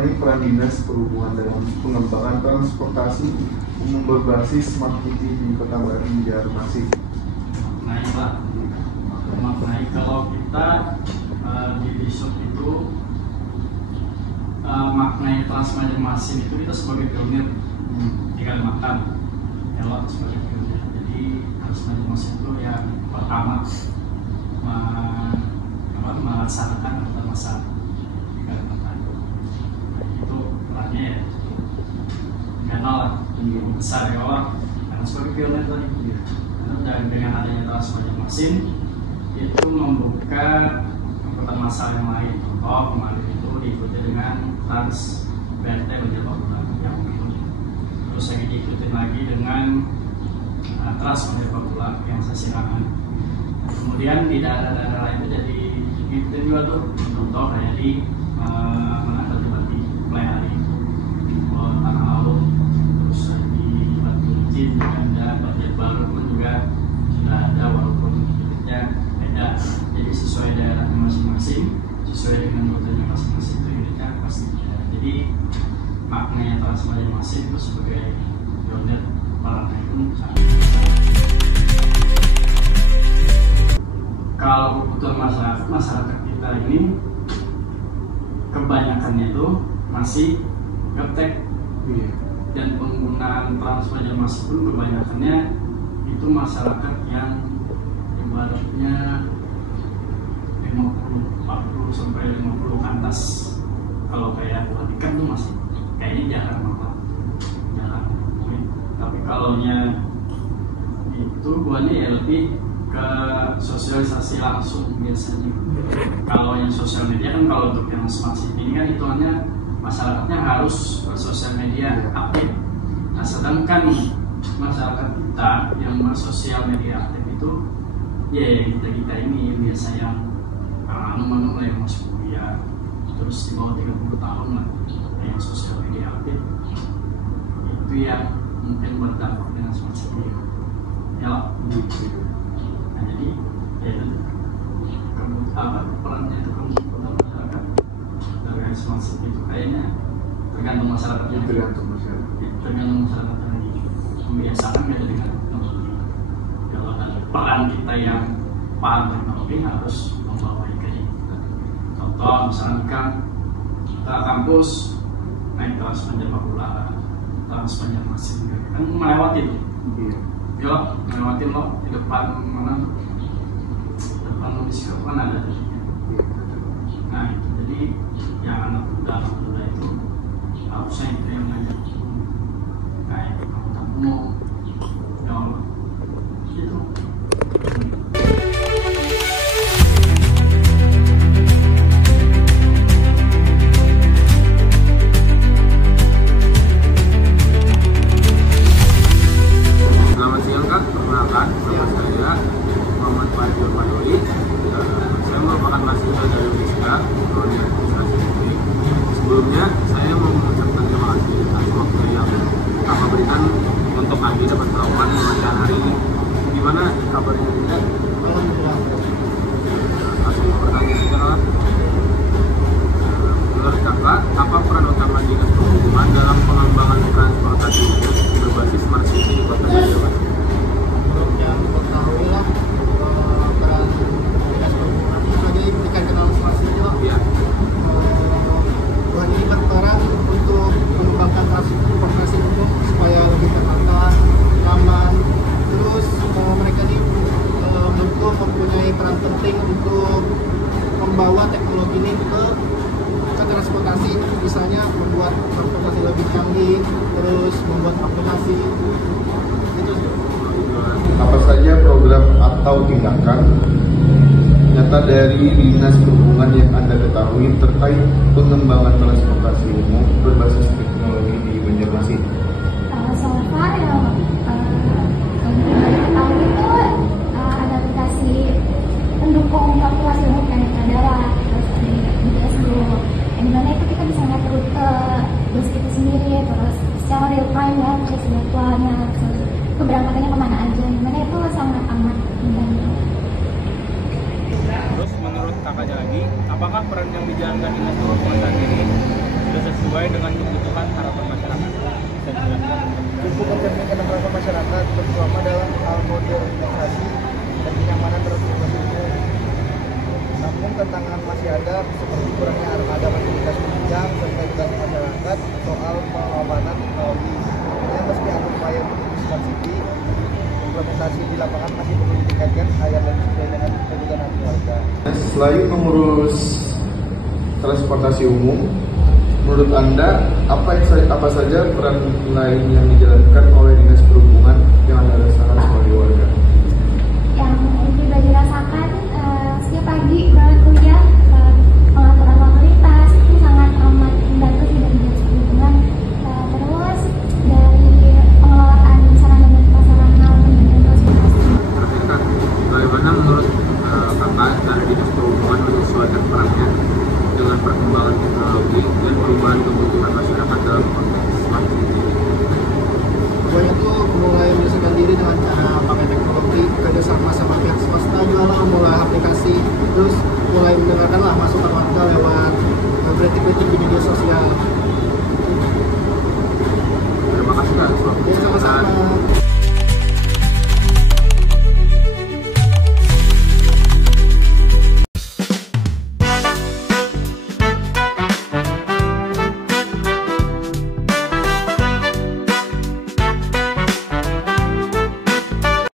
mengenai peran Dinas Perhubungan dalam pengembangan transportasi umum berbasis smart city di Kota Baru Banjarmasin. Maknai Pak, maknai kalau kita di Disub itu maknai Trans Banjarmasin itu kita sebagai pionir di Kalimantan, Elot sebagai pionir. Jadi Trans Banjarmasin itu yang pertama melaksanakan angkutan massal di Kalimantan. Itu perannya ya dikenal lah, besar ya Allah, karena sebagai pionir tadi. Dan dengan adanya Trans Banjarmasin itu membuka angkutan massal yang lain. Contoh kemarin itu diikuti dengan Trans BRT Banjarbaru yang terus lagi diikuti lagi dengan Trans Banjarbaru yang Sasirangan. Kemudian di daerah-daerah lain itu jadi diikuti juga tuh, contoh kayak di Bati, Playari, Tanah Laut, terus di Batu Licin dan Banjarbaru pun juga sudah ada, walaupun unitnya beda. Jadi sesuai daerahnya masing-masing, sesuai dengan rutenya masing-masing itu unitnya pasti beda. Jadi maknanya Trans Banjarmasin itu sebagai pionir perannya itu sangat besar. Kalau kebutuhan masyarakat kita ini kebanyakannya itu masih gaptek, dan penggunaan Trans Banjarmasin pun kebanyakannya itu masyarakat yang ibaratnya 50, 40 sampai 50 ke atas. Kalau kayak ikan tuh masih kayaknya jarang banget, jarang. Tapi kalau itu buahnya ya lebih ke sosialisasi langsung biasanya. Kalau yang sosial media kan, kalau untuk yang smart city ini kan hitungannya masyarakatnya harus sosial media aktif. Nah, sedangkan masyarakat kita yang sosial media aktif itu ya kita ini biasa yang anu lah, yang masuk kuliah terus di bawah 30 tahun lah, yang sosial media aktif itu yang mungkin berdampak dengan smart city ya lah. Nah, jadi ya itu perannya itu kebutuhan masyarakat dari smart city itu kayaknya tergantung masyarakatnya, tergantung masyarakat lagi membiasakan beda dengan teknologi. Kalau ada peran kita yang paham teknologi harus membawa kayak gitu. Contoh misalkan kita kampus naik Trans Banjarbaru, Trans Banjarmasin kan melewati tuh. Yo, ngelewatin lo di depan mana? Depan lo di situ kan ada. Nah itu jadi yang anak muda itu harusnya itu yang ngajak kayak kamu yang gitu. Sebelumnya saya mau mengucapkan terima kasih atas waktu yang Kakak berikan untuk kami dapat melakukan wawancara hari ini. Gimana kabarnya juga? Alhamdulillah. Langsung pertanyaan adalah, menurut Kakak, apa peran utama Dinas Perhubungan dalam pengembangan transportasi umum berbasis smart city di Kota Banjarmasin? Menurut yang ketahui lah, peran Dinas Perhubungan sebagai berikan kenal smart city lah. Iya. Ini berperan untuk mengembangkan transportasi umum supaya lebih tertata, aman. Terus mereka ini mempunyai peran penting untuk membawa teknologi ini ke transportasi, misalnya membuat transportasi lebih canggih, terus membuat aplikasi. Itu sih. Apa saja program atau tindakan nyata dari Dinas Perhubungan yang Anda ketahui terkait pengembangan transportasi umum berbasis teknologi di Banjarmasin? So far yang kami ketahui itu ada aplikasi pendukung transportasi umum yang adalah terus di BTS Group, yang dimana itu kita bisa ngatur rute bus kita sendiri, terus secara real time ya, terus jadwalnya, terus keberangkatannya kemana aja, dimana itu sangat amat membantu. Terus menurut kakaknya lagi, apakah peran yang dijalankan Dinas Perhubungan saat ini sudah sesuai dengan kebutuhan harapan masyarakat. Cukup mencerminkan harapan masyarakat, terutama dalam hal modernisasi dan kenyamanan transportasi umum. Namun tantangan masih ada, seperti kurangnya armada fasilitas penunjang serta edukasi masyarakat soal pengembangan teknologi. Yang meski ada upaya untuk smart city, implementasi di lapangan masih perlu ditingkatkan agar lebih sesuai dengan kebutuhan hati warga. Selain mengurus transportasi umum, menurut Anda apa saja peran lain yang dijalankan oleh Dinas Perhubungan yang Anda rasakan sebagai warga? Yang pribadi rasakan setiap pagi berangkat kuliah, pengaturan lalu lintas itu sangat amat membantu di Dinas Perhubungan. Terus dari pengelolaan sarana dan prasarana penunjang transportasi. Terakhir Kak, bagaimana menurut Kakak cara Dinas Perhubungan menyesuaikan perannya dengan perkembangan teknologi dan perubahan kebutuhan masyarakat dalam konteks smart city? Pokoknya tuh mulai menyesuaikan diri dengan cara pakai teknologi, kerjasama sama pihak swasta juga lah, mulai aplikasi, terus mulai mendengarkan lah masukan warga lewat kritik-kritik di media sosial.